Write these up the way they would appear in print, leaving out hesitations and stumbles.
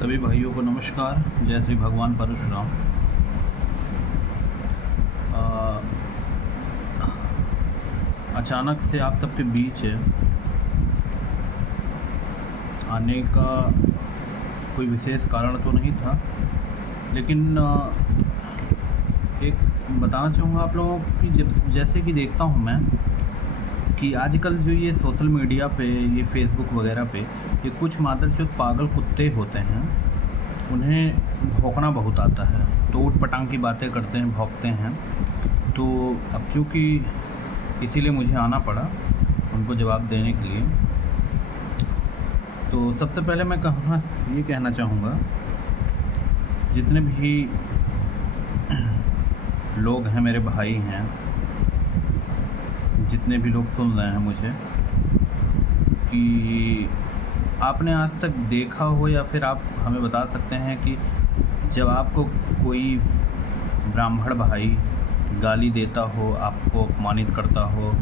सभी भाइयों को नमस्कार। जय श्री भगवान परशुराम। अ, अचानक से आप सबके बीच आने का कोई विशेष कारण तो नहीं था, लेकिन एक बताना चाहूँगा आप लोगों को कि जैसे कि देखता हूँ मैं कि आजकल जो ये सोशल मीडिया पे, ये फेसबुक वगैरह पे, ये कुछ मादरचोद पागल कुत्ते होते हैं, उन्हें भौंकना बहुत आता है, तो ऊट पटांग की बातें करते हैं, भौंकते हैं। तो अब चूँकि इसीलिए मुझे आना पड़ा उनको जवाब देने के लिए। तो सबसे पहले मैं ये कहना चाहूँगा, जितने भी लोग हैं, मेरे भाई हैं, जितने भी लोग सुन रहे हैं मुझे, कि आपने आज तक देखा हो या फिर आप हमें बता सकते हैं कि जब आपको कोई ब्राह्मण भाई गाली देता हो, आपको अपमानित करता हो,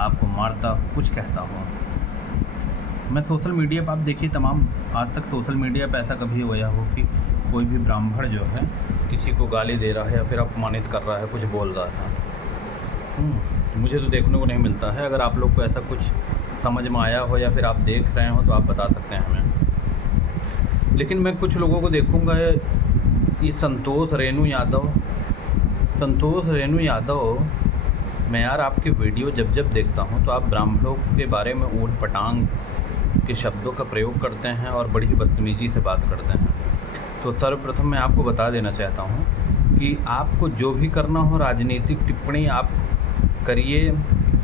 आपको मारता हो, कुछ कहता हो। मैं सोशल मीडिया पर, आप देखिए, तमाम आज तक सोशल मीडिया पर ऐसा कभी हुआ हो कि कोई भी ब्राह्मण जो है किसी को गाली दे रहा है या फिर अपमानित कर रहा है, कुछ बोल रहा है? मुझे तो देखने को नहीं मिलता है। अगर आप लोग को ऐसा कुछ समझ में आया हो या फिर आप देख रहे हो तो आप बता सकते हैं हमें। लेकिन मैं कुछ लोगों को देखूंगा, ये संतोष रेणु यादव, मैं यार आपकी वीडियो जब देखता हूं तो आप ब्राह्मणों के बारे में ऊट पटांग के शब्दों का प्रयोग करते हैं और बड़ी ही बदतमीजी से बात करते हैं। तो सर्वप्रथम मैं आपको बता देना चाहता हूं कि आपको जो भी करना हो, राजनीतिक टिप्पणी आप करिए,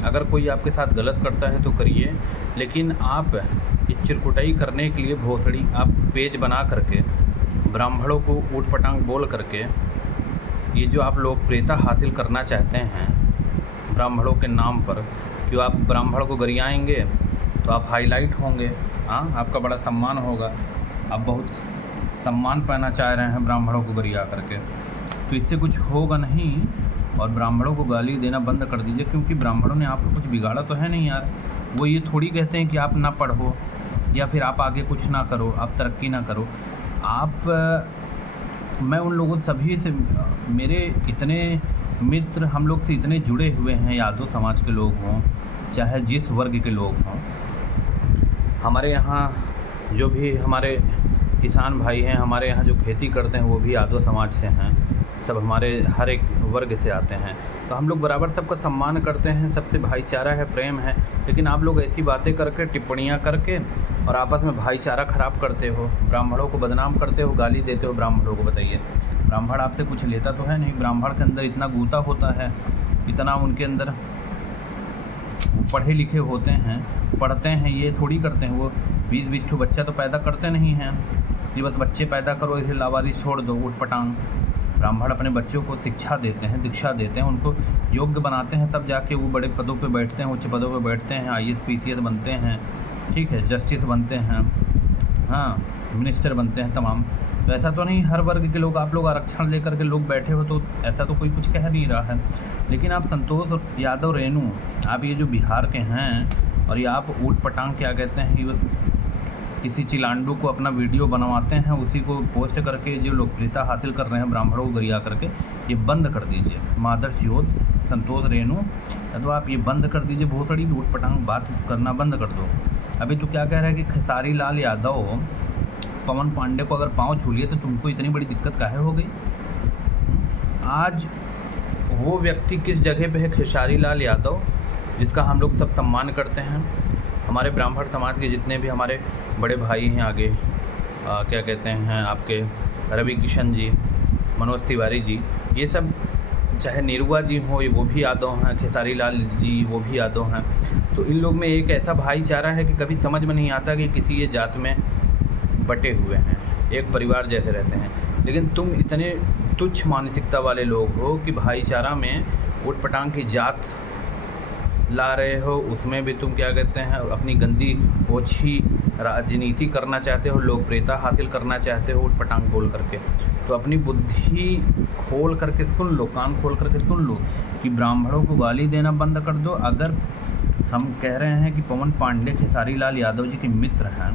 अगर कोई आपके साथ गलत करता है तो करिए, लेकिन आप ये चिरकुटाई करने के लिए भोसड़ी आप पेज बना करके ब्राह्मणों को ऊट पटांग बोल करके, ये जो आप लोकप्रियता हासिल करना चाहते हैं ब्राह्मणों के नाम पर, कि आप ब्राह्मण को गरियाएंगे तो आप हाईलाइट होंगे, हाँ, आपका बड़ा सम्मान होगा, आप बहुत सम्मान पाना चाह रहे हैं ब्राह्मणों को गरिया करके, तो इससे कुछ होगा नहीं। और ब्राह्मणों को गाली देना बंद कर दीजिए, क्योंकि ब्राह्मणों ने आपको कुछ बिगाड़ा तो है नहीं यार। वो ये थोड़ी कहते हैं कि आप ना पढ़ो या फिर आप आगे कुछ ना करो, आप तरक्की ना करो। मैं उन लोगों सभी से, मेरे इतने मित्र हम लोग से इतने जुड़े हुए हैं, यादव समाज के लोग हों चाहे जिस वर्ग के लोग हों, हमारे यहाँ जो भी हमारे किसान भाई हैं, हमारे यहाँ जो खेती करते हैं वो भी यादव समाज से हैं, सब हमारे हर एक वर्ग से आते हैं। तो हम लोग बराबर सबका सम्मान करते हैं, सबसे भाईचारा है, प्रेम है। लेकिन आप लोग ऐसी बातें करके, टिप्पणियां करके और आपस में भाईचारा ख़राब करते हो, ब्राह्मणों को बदनाम करते हो, गाली देते हो ब्राह्मणों को। बताइए, ब्राह्मण आपसे कुछ लेता तो है नहीं। ब्राह्मण के अंदर इतना गूता होता है, इतना उनके अंदर पढ़े लिखे होते हैं, पढ़ते हैं, ये थोड़ी करते हैं। वो 20-20 ठो बच्चा तो पैदा करते नहीं हैं कि बस बच्चे पैदा करो, इसे लावारिस छोड़ दो, ऊट पटांग। ब्राह्मण अपने बच्चों को शिक्षा देते हैं, दीक्षा देते हैं, उनको योग्य बनाते हैं, तब जाके वो बड़े पदों पे बैठते हैं, उच्च पदों पे बैठते हैं, IAS PCS बनते हैं, ठीक है, जस्टिस बनते हैं, हाँ, मिनिस्टर बनते हैं तमाम। तो ऐसा तो नहीं हर वर्ग के लोग, आप लोग आरक्षण लेकर के लोग बैठे हो तो ऐसा तो कोई कुछ कह नहीं रहा है। लेकिन आप संतोष यादव रेणु, आप ये जो बिहार के हैं और ये आप ऊट पटांग क्या कहते हैं, ये किसी चिलांडू को अपना वीडियो बनवाते हैं, उसी को पोस्ट करके जो लोकप्रियता हासिल कर रहे हैं ब्राह्मणों को गरिया करके, ये बंद कर दीजिए। मादरचोद संतोष रेणु, तो आप ये बंद कर दीजिए, भोसड़ी ऊट पटांग बात करना बंद कर दो। अभी तो क्या कह रहा है कि खेसारी लाल यादव पवन पांडे को अगर पाँव छू लिए तो तुमको इतनी बड़ी दिक्कत काहे हो गई? आज वो व्यक्ति किस जगह पे है, खेसारी लाल यादव, जिसका हम लोग सब सम्मान करते हैं। हमारे ब्राह्मण समाज के जितने भी हमारे बड़े भाई हैं आगे, क्या कहते हैं, आपके रवि किशन जी, मनोज तिवारी जी, ये सब, चाहे निरुआ जी हो, वो भी यादव हैं, खेसारी लाल जी वो भी यादव हैं। तो इन लोग में एक ऐसा भाईचारा है कि कभी समझ में नहीं आता कि किसी ये जात में बटे हुए हैं, एक परिवार जैसे रहते हैं। लेकिन तुम इतने तुच्छ मानसिकता वाले लोग हो कि भाईचारा में ऊट पटांग की जात ला रहे हो, उसमें भी तुम क्या कहते हैं, अपनी गंदी ओछी राजनीति करना चाहते हो, लोकप्रियता हासिल करना चाहते हो ऊट पटांग बोल करके। तो अपनी बुद्धि खोल करके सुन लो, कान खोल करके सुन लो कि ब्राह्मणों को गाली देना बंद कर दो। अगर हम कह रहे हैं कि पवन पांडे खेसारी लाल यादव जी के मित्र हैं,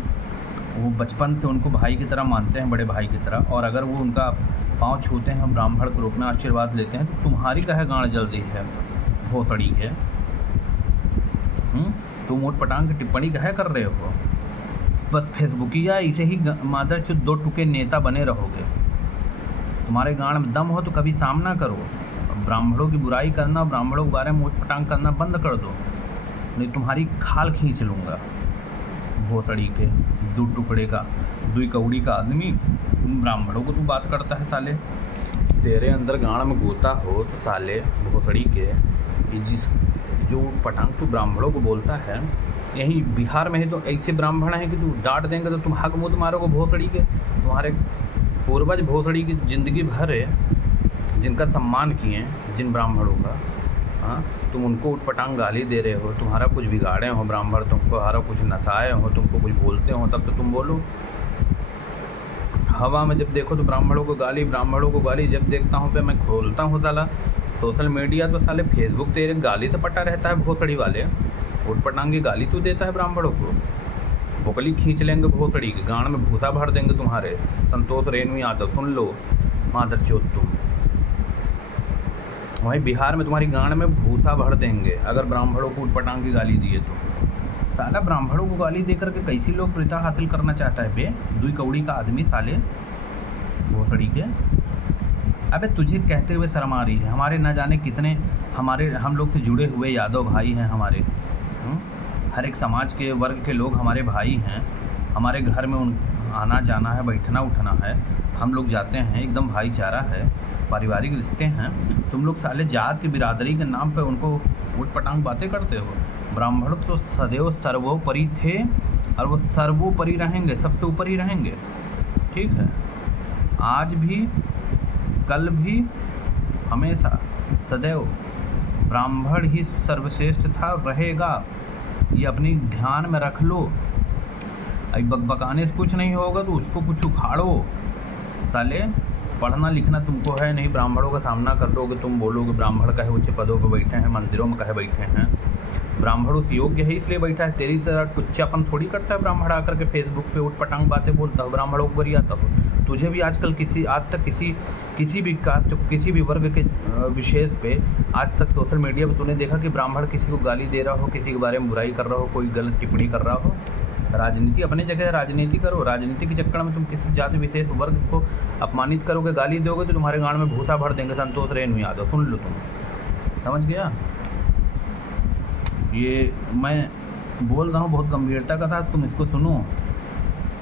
वो बचपन से उनको भाई की तरह मानते हैं, बड़े भाई की तरह, और अगर वो उनका पाँव छूते हैं, ब्राह्मण के रूप में आशीर्वाद लेते हैं, तो तुम्हारी काहे गांड जल्दी है भोसड़ी है? तुम ऊट पटांग की टिप्पणी काहे कर रहे हो? बस फेसबुकिया ऐसे ही मादर चुत 2 टुके नेता बने रहोगे। तुम्हारे गांड में दम हो तो कभी सामना करो, ब्राह्मणों की बुराई करना, ब्राह्मणों के बारे में ऊट पटांग करना बंद कर दो, नहीं तुम्हारी खाल खींच लूँगा। भोसड़ी के 2 टुकड़े का 2 कौड़ी का आदमी ब्राह्मणों को तू बात करता है साले। तेरे अंदर गांड में गोता हो तो साले भोसड़ी के जिस जो पटांग तू ब्राह्मणों को बोलता है, यहीं बिहार में ही तो ऐसे ब्राह्मण हैं कि तू डांट देंगे तो तुम हक मुँह मारोगे भोसड़ी के। तुम्हारे पूर्वज भोसड़ी की ज़िंदगी भर है जिनका सम्मान किए, जिन ब्राह्मणों का, हाँ, तुम उनको उटपटांग गाली दे रहे हो। तुम्हारा कुछ बिगाड़े हो ब्राह्मण, तुमको हारा कुछ नसाए हो, तुमको कुछ बोलते हो, तब तो तुम बोलो। हवा में जब देखो तो ब्राह्मणों को गाली, ब्राह्मणों को गाली। जब देखता हूँ पे मैं खोलता हूँ साला सोशल मीडिया, तो साले फेसबुक तेरे गाली से पटा रहता है। भोसड़ी वाले उटपटांग की गाली तू देता है ब्राह्मणों को। बोकली खींच लेंगे भोसड़ी की, गांड में भूसा भर देंगे तुम्हारे। संतोष रेणु यादव सुन लो, मादर चोत तुम। वहीं बिहार में तुम्हारी गांड में भूसा भर देंगे अगर ब्राह्मणों को उटपटांग की गाली दिए तो। साला ब्राह्मणों को गाली देकर के कैसी लोकप्रियता हासिल करना चाहता है बे 2 कौड़ी का आदमी साले भोसड़ी के। अबे तुझे कहते हुए शर्म आ रही है? हमारे न जाने कितने हम लोग से जुड़े हुए यादव भाई हैं हमारे। हर एक समाज के वर्ग के लोग हमारे भाई हैं। हमारे घर में आना जाना है, बैठना उठना है, हम लोग जाते हैं, एकदम भाईचारा है, पारिवारिक रिश्ते हैं। तुम लोग साले जात की बिरादरी के नाम पे उनको उटपटांग बातें करते हो। ब्राह्मण तो सदैव सर्वोपरि थे और वो सर्वोपरि रहेंगे, सबसे ऊपर ही रहेंगे। ठीक है, आज भी, कल भी, हमेशा सदैव ब्राह्मण ही सर्वश्रेष्ठ था, रहेगा। ये अपनी ध्यान में रख लो। बकबकाने से कुछ नहीं होगा तो उसको कुछ उखाड़ो। साले पढ़ना लिखना तुमको है नहीं, ब्राह्मणों का सामना कर दोगे। तुम बोलोगे ब्राह्मण कहे उच्च पदों पर बैठे हैं, मंदिरों में कहे बैठे हैं। ब्राह्मण उस योग्य है इसलिए बैठा है। तेरी तरह टुच्चापन थोड़ी करता है ब्राह्मण आकर के फेसबुक पे उटपटांग बातें बोलता हो, ब्राह्मणों को गरियाता हो। तुझे भी आजकल आज तक किसी भी कास्ट, किसी भी वर्ग के विशेष पे आज तक सोशल मीडिया पे तूने देखा कि ब्राह्मण किसी को गाली दे रहा हो, किसी के बारे में बुराई कर रहा हो, कोई गलत टिप्पणी कर रहा हो? राजनीति अपनी जगह है, राजनीति करो। राजनीति के चक्कर में तुम किसी जाति विशेष वर्ग को अपमानित करोगे, गाली दोगे तो तुम्हारे गांड में भूसा भर देंगे। संतोष रेणु यादव सुन लो, तुम समझ गया? ये मैं बोल रहा हूँ बहुत गंभीरता का था, तुम इसको सुनो।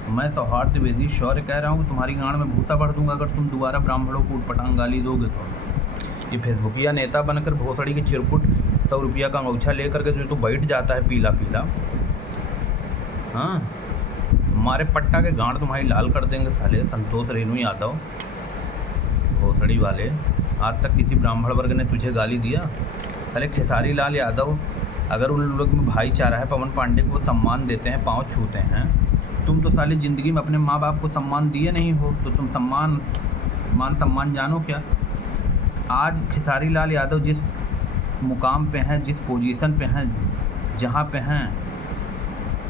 मैं सौहार्द द्विवेदी शौर्य कह रहा हूँ कि तुम्हारी गांड में भूसा भर दूंगा अगर तुम दोबारा ब्राह्मणों को उटपटांग गाली दोगे तो। ये फेसबुकिया नेता बनकर भोसड़ी के चिरकुट 100 रुपया का अंगूछा लेकर के जो तो बैठ जाता है पीला पीला, हाँ, हमारे पट्टा के गांड तुम्हारी लाल कर देंगे साले। संतोष रेणु यादव भोसड़ी वाले, आज तक किसी ब्राह्मण वर्ग ने तुझे गाली दिया? साले खेसारी लाल यादव अगर उन लोग में भाईचारा है, पवन पांडे को सम्मान देते हैं, पाँव छूते हैं। तुम तो साले ज़िंदगी में अपने माँ बाप को सम्मान दिए नहीं हो, तो तुम मान सम्मान जानो क्या? आज खेसारी लाल यादव जिस मुकाम पे हैं, जिस पोजीशन पे हैं, जहाँ पे हैं,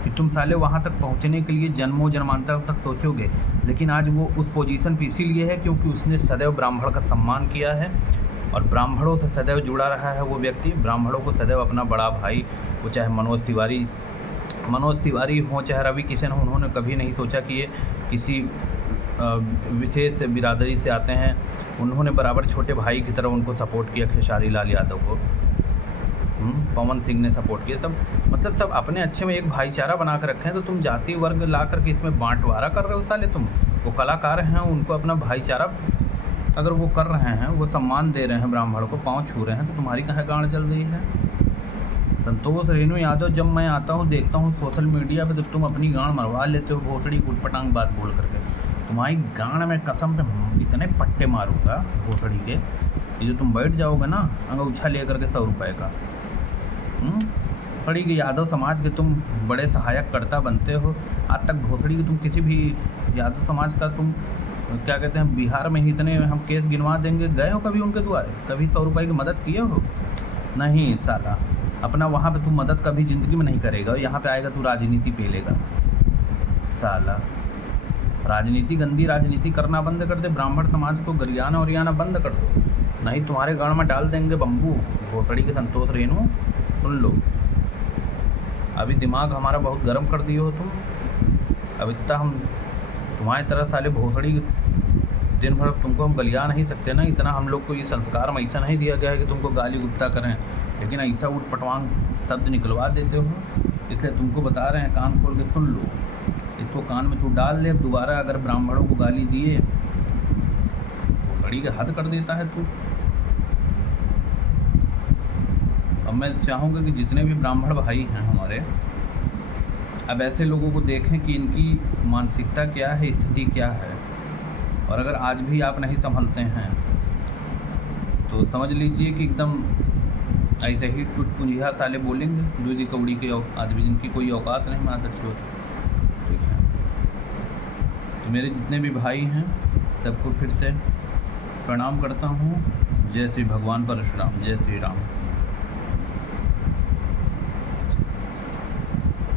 कि तुम साले वहाँ तक पहुँचने के लिए जन्मों जन्मांतर तक सोचोगे। लेकिन आज वो उस पोजीशन पे इसीलिए है क्योंकि उसने सदैव ब्राह्मण का सम्मान किया है और ब्राह्मणों से सदैव जुड़ा रहा है। वो व्यक्ति ब्राह्मणों को सदैव अपना बड़ा भाई, वो चाहे मनोज तिवारी हो, चाहे रवि किशन हो, उन्होंने कभी नहीं सोचा कि ये किसी विशेष बिरादरी से आते हैं। उन्होंने बराबर छोटे भाई की तरह उनको सपोर्ट किया, खेसारी लाल यादव को। पवन सिंह ने सपोर्ट किया। तब मतलब सब अपने अच्छे में एक भाईचारा बना कर रखे हैं, तो तुम जाति वर्ग ला करके इसमें बांटवारा कर रहे हो साले। तुम वो कलाकार हैं, उनको अपना भाईचारा अगर वो कर रहे हैं, वो सम्मान दे रहे हैं, ब्राह्मण को पाँव छू रहे हैं, तो तुम्हारी कहाँ गांड चल रही है? संतोष रेणु यादव, जब मैं आता हूँ देखता हूँ सोशल मीडिया पे, तो तुम अपनी गांड मरवा लेते हो भोसड़ी उटपटांग बात बोल करके। तुम्हारी गांड में कसम पे इतने पट्टे मारूंगा भोसड़ी के, ये जो तुम बैठ जाओगे ना अंगूछा ले करके 100 रुपये का। भोसड़ी के यादव समाज के तुम बड़े सहायक कर्ता बनते हो। आज तक भोसड़ी के तुम किसी भी यादव समाज का तुम क्या कहते हैं, बिहार में ही इतने हम केस गिनवा देंगे। गए हो कभी उनके द्वारे? कभी 100 रुपये की मदद किए हो? नहीं साला, अपना वहाँ पे तू मदद कभी ज़िंदगी में नहीं करेगा। यहाँ पे आएगा तू राजनीति पेलेगा साला राजनीति, गंदी राजनीति करना बंद कर दे, ब्राह्मण समाज को गरियाना और याना बंद कर दो, नहीं तुम्हारे गाँव में डाल देंगे बम्बू। भोसड़ी के संतोष रेणु सुन लो, अभी दिमाग हमारा बहुत गर्म कर दिए हो तुम। अब इतना हम तुम्हारी तरह साले भोसड़ी दिन भर तुमको हम गलिया नहीं सकते ना, इतना हम लोग को ये संस्कार में ऐसा नहीं दिया गया है कि तुमको गाली गुप्ता करें, लेकिन ऐसा उठ पटवांग शब्द निकलवा देते हो। इसलिए तुमको बता रहे हैं, कान खोल के सुन लो, इसको कान में तू डाल ले। अब दोबारा अगर ब्राह्मणों को गाली दिए, भोसड़ी के हद कर देता है तू। अब मैं चाहूँगा कि जितने भी ब्राह्मण भाई हैं हमारे, अब ऐसे लोगों को देखें कि इनकी मानसिकता क्या है, स्थिति क्या है, और अगर आज भी आप नहीं संभलते हैं तो समझ लीजिए कि एकदम ऐसे ही टुटपुंजिया साले बोलेंगे, दूधी कौड़ी के आदमी जिनकी कोई औकात नहीं माता चोर। ठीक है, तो मेरे जितने भी भाई हैं सबको फिर से प्रणाम करता हूँ। जय श्री भगवान परशुराम, जय श्री राम।